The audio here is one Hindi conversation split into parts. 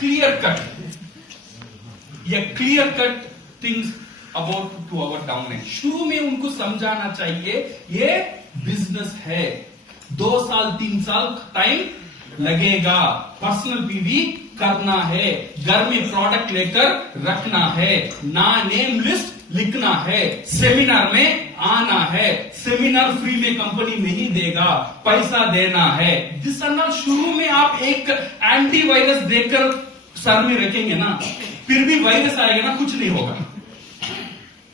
Clear cut things about to our downline. शुरू में उनको समझाना चाहिए ये बिजनेस है, 2 साल 3 साल टाइम लगेगा, पर्सनल पीवी करना है, घर में प्रोडक्ट लेकर रखना है, ना नेम लिस्ट लिखना है, सेमिनार में आना है, सेमिनार फ्री में कंपनी नहीं देगा, पैसा देना है। जिस तरह शुरू में आप एक एंटीवायरस देकर सर में रखेंगे ना, फिर भी वायरस आएगा ना, कुछ नहीं होगा,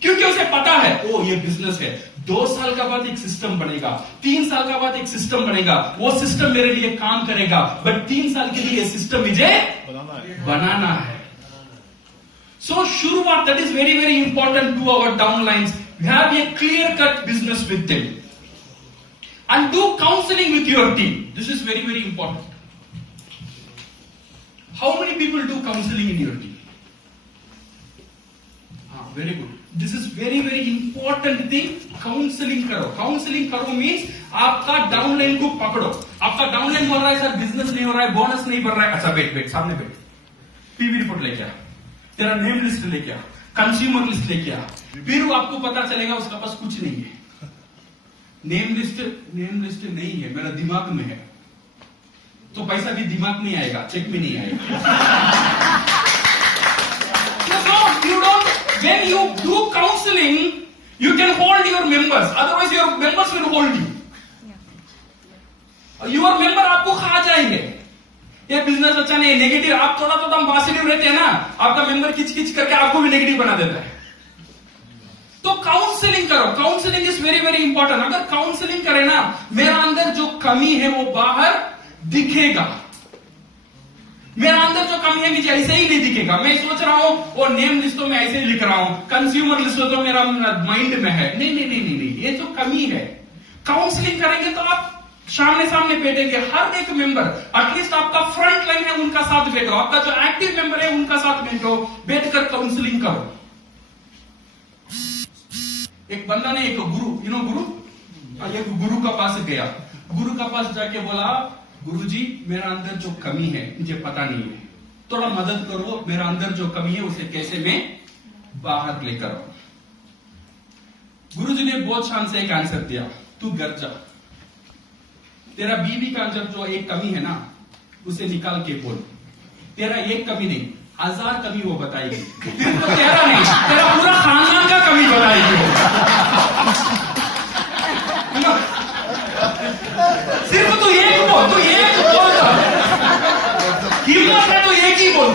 क्योंकि उसे पता है ओ ये बिजनेस है। 2 साल का बाद एक सिस्टम बनेगा, 3 साल का बाद एक सिस्टम बनेगा, वो सिस्टम मेरे लिए काम करेगा, बट 3 साल के लिए सिस्टम मुझे बनाना है। So शुरुआत, that is very very important to our downlines. We have a clear cut business with them and do counseling with your team. This is very very important. How many people do counseling in your team? Very good. This is very very important thing. Counselling करो। काउंसलिंग करो मीन्स आपका डाउनलाइन को पकड़ो। आपका डाउनलाइन बोल रहा है सर बिजनेस नहीं हो रहा है, बोनस नहीं बढ़ रहा है, अच्छा बैठ सामने बैठ, पीवी रिपोर्ट लेके आ, तेरा नेम लिस्ट लेके आ, कंज्यूमर लिस्ट लेके आ, फिर आपको पता चलेगा उसका पास कुछ नहीं है। नेम लिस्ट नहीं है, मेरा दिमाग में है, तो पैसा भी दिमाग में आएगा, चेक में नहीं आएगा। When you do counseling, you can hold your members. Otherwise, your members will hold you. Your member आपको खा जाएंगे। ये बिजनेस अच्छा नहीं, नेगेटिव, आप थोड़ा तो पॉजिटिव रहते हैं ना, आपका मेंबर किच करके आपको भी नेगेटिव बना देता है। तो काउंसलिंग करो। Counselling is very very important. अगर काउंसलिंग करें ना, मेरा अंदर जो कमी है वो बाहर दिखेगा। मेरा अंदर जो कमी है मुझे ऐसे ही नहीं दिखेगा। मैं सोच रहा हूं वो नेम लिस्टों में ऐसे ही लिख रहा हूं, कंज्यूमर लिस्टों तो मेरा माइंड में है, नहीं, ये जो कमी है। काउंसलिंग करेंगे तो आप सामने बैठेंगे, हर एक मेंबर, एटलीस्ट आपका फ्रंट लाइन है उनका साथ बैठो, आपका जो एक्टिव मेंबर है उनका साथ बैठो, बैठकर काउंसलिंग करो। एक बंदा ने एक गुरु का पास गया, गुरु का पास जाके बोला, गुरुजी मेरा अंदर जो कमी है मुझे पता नहीं है, थोड़ा मदद करो, मेरा अंदर जो कमी है उसे कैसे मैं बाहर लेकर आऊं। गुरुजी ने बहुत शान से एक आंसर दिया, तू घर जा, तेरा बीवी का अंदर जो एक कमी है ना उसे निकाल के बोल, तेरा एक कमी नहीं 1000 कमी वो बताएगी, तो तेरा नहीं, तेरा पूरा खानदान का कमी बताएगी वो। सिर्फ तू एक बोल, हिम्मत है तो एक ही बोल।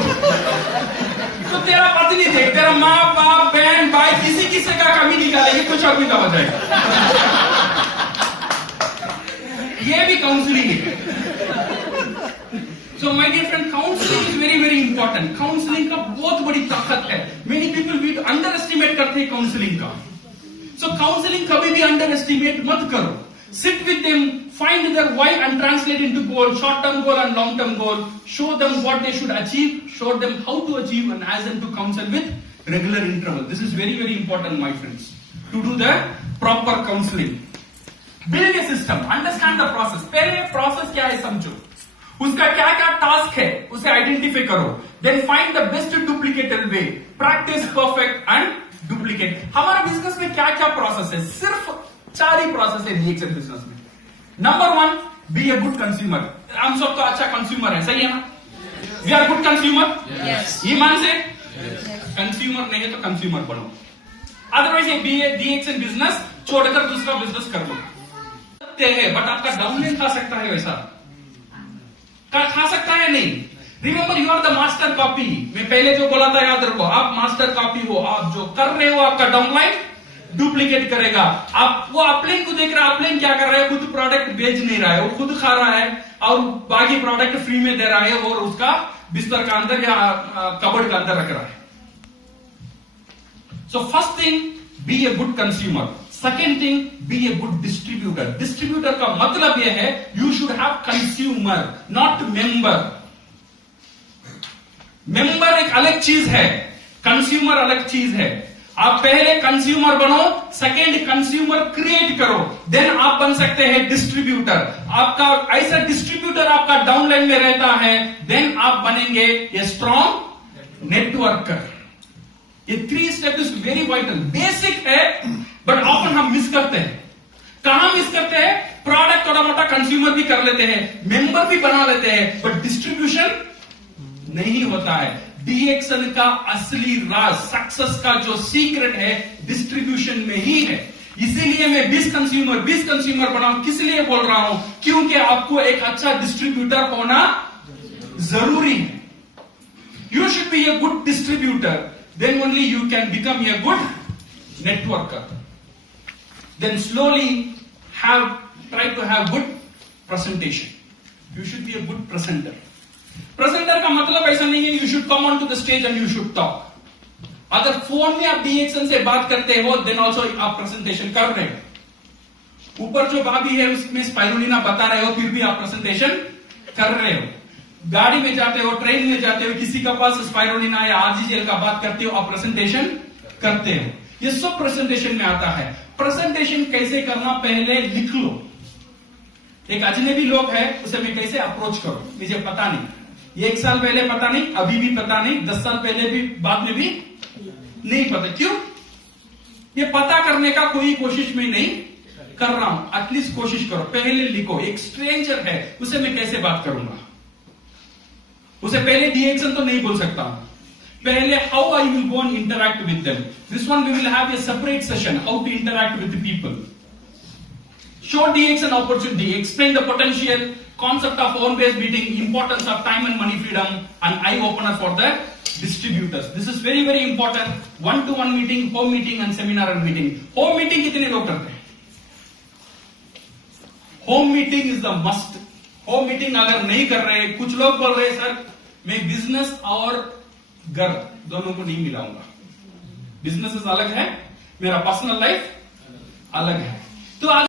तो तेरा पत्नी देख, तेरा माँ बाप बहन भाई किसी का कमी निकालेगी, कुछ और भी दबा जाएगा। ये भी काउंसलिंग है। So my dear friend, counselling is very very important. Counselling का बहुत बड़ी ताकत है। मेनी पीपल भी अंडर एस्टिमेट करते हैं काउंसलिंग का। सो काउंसलिंग कभी भी अंडर एस्टिमेट मत करो। Sit with them, find their why and translate into goal, short-term goal and long-term goal. Show them what they should achieve, show them how to achieve, and ask them to counsel with regular interval. This is very very important, my friends, to do the proper counseling. Build a system, understand the process. पहले process क्या है समझो, उसका क्या क्या टास्क है उसे आइडेंटिफाई करो, then find the best duplicated way, practice perfect and duplicate. हमारा बिजनेस में क्या क्या प्रोसेस है, सिर्फ 4 ही प्रोसेस है डीएक्सएल बिजनेस में। Number 1, be a good consumer. हम सब तो अच्छा कंज्यूमर है, सही है ना? वी आर गुड कंज्यूमर, ईमान से। कंज्यूमर नहीं है तो कंज्यूमर बनो, अदरवाइज ये बी ए डीएक्सएल बिजनेस छोड़कर दूसरा बिजनेस कर लो। बट आपका डाउनलाइन खा सकता है, वैसा खा सकता है नहीं। Remember, you are the master copy. मैं पहले जो बोला था याद रखो, आप मास्टर कॉपी हो। आप जो कर रहे हो आपका डाउनलाइन डुप्लीकेट करेगा। आप वो अपलाइन को देख रहा है, अपलाइन क्या कर रहा है, खुद प्रोडक्ट बेच नहीं रहा है, वो खुद खा रहा है और बाकी प्रोडक्ट फ्री में दे रहा है और उसका बिस्तर का अंदर या कबर्ड का अंदर रख रहा है। So first thing, be a good consumer. Second thing, be a good distributor. Distributor का मतलब यह है, you should have consumer not member. Member एक अलग चीज है, कंज्यूमर अलग चीज है। आप पहले कंज्यूमर बनो, सेकेंड कंज्यूमर क्रिएट करो, देन आप बन सकते हैं डिस्ट्रीब्यूटर। आपका ऐसा डिस्ट्रीब्यूटर आपका डाउनलाइन में रहता है, देन आप बनेंगे ए स्ट्रॉन्ग नेटवर्कर। ये 3 step is very vital, basic है, बट ऑफन हम मिस करते हैं। कहां मिस करते हैं? प्रोडक्ट थोड़ा मोटा कंज्यूमर भी कर लेते हैं, मेंबर भी बना लेते हैं, बट डिस्ट्रीब्यूशन नहीं होता है। डीएक्सन का असली राज, सक्सेस का जो सीक्रेट है, डिस्ट्रीब्यूशन में ही है। इसीलिए मैं 20 कंज्यूमर बनाऊं। किस लिए बोल रहा हूं? क्योंकि आपको एक अच्छा डिस्ट्रीब्यूटर होना जरूरी है। You should be a good distributor, then only you can become a good networker. Then slowly try to have good presentation. You should be a good presenter. Presenter का मतलब ऐसा नहीं है you should come onto the stage and you should talk. अगर फोन में आप डीएक्सन से बात करते हो, then also आप प्रेजेंटेशन कर रहे हो। ऊपर जो भाभी है उसमें स्पाइरुलिना बता रहे हो, फिर भी आप प्रेजेंटेशन कर रहे हो। गाड़ी में जाते हो, ट्रेन में जाते हो, किसी का पास स्पाइरुलिना या आरजीजीएल का बात करते हो, आप प्रेजेंटेशन करते हो। ये सब प्रेजेंटेशन में आता है। प्रेजेंटेशन कैसे करना पहले लिख लो। एक अजनबी लोग है, उसे मैं कैसे अप्रोच करूं, मुझे पता नहीं। ये 1 साल पहले पता नहीं, अभी भी पता नहीं, 10 साल पहले भी, बाद में भी नहीं पता। क्यों? ये पता करने का कोई कोशिश मैं नहीं कर रहा हूं। एटलीस्ट कोशिश करो, पहले लिखो। एक स्ट्रेंजर है, उसे मैं कैसे बात करूंगा? उसे पहले डीएक्सन तो नहीं बोल सकता हूं। पहले how I will go and interact with them. This one we will have a separate session, how to interact with the people. Show DXN opportunity, explain the potential, concept of home-based meeting, importance of time and money freedom, and eye-opener for the distributors. This is very very important. One-to-one meeting, home meeting and seminar and meeting. Home meeting कितने लोग करते हैं? Home meeting is the must. Home meeting अगर नहीं कर रहे, कुछ लोग बोल रहे सर मैं बिजनेस और घर दोनों को नहीं मिलाऊंगा। बिजनेस अलग है, मेरा पर्सनल लाइफ अलग है। तो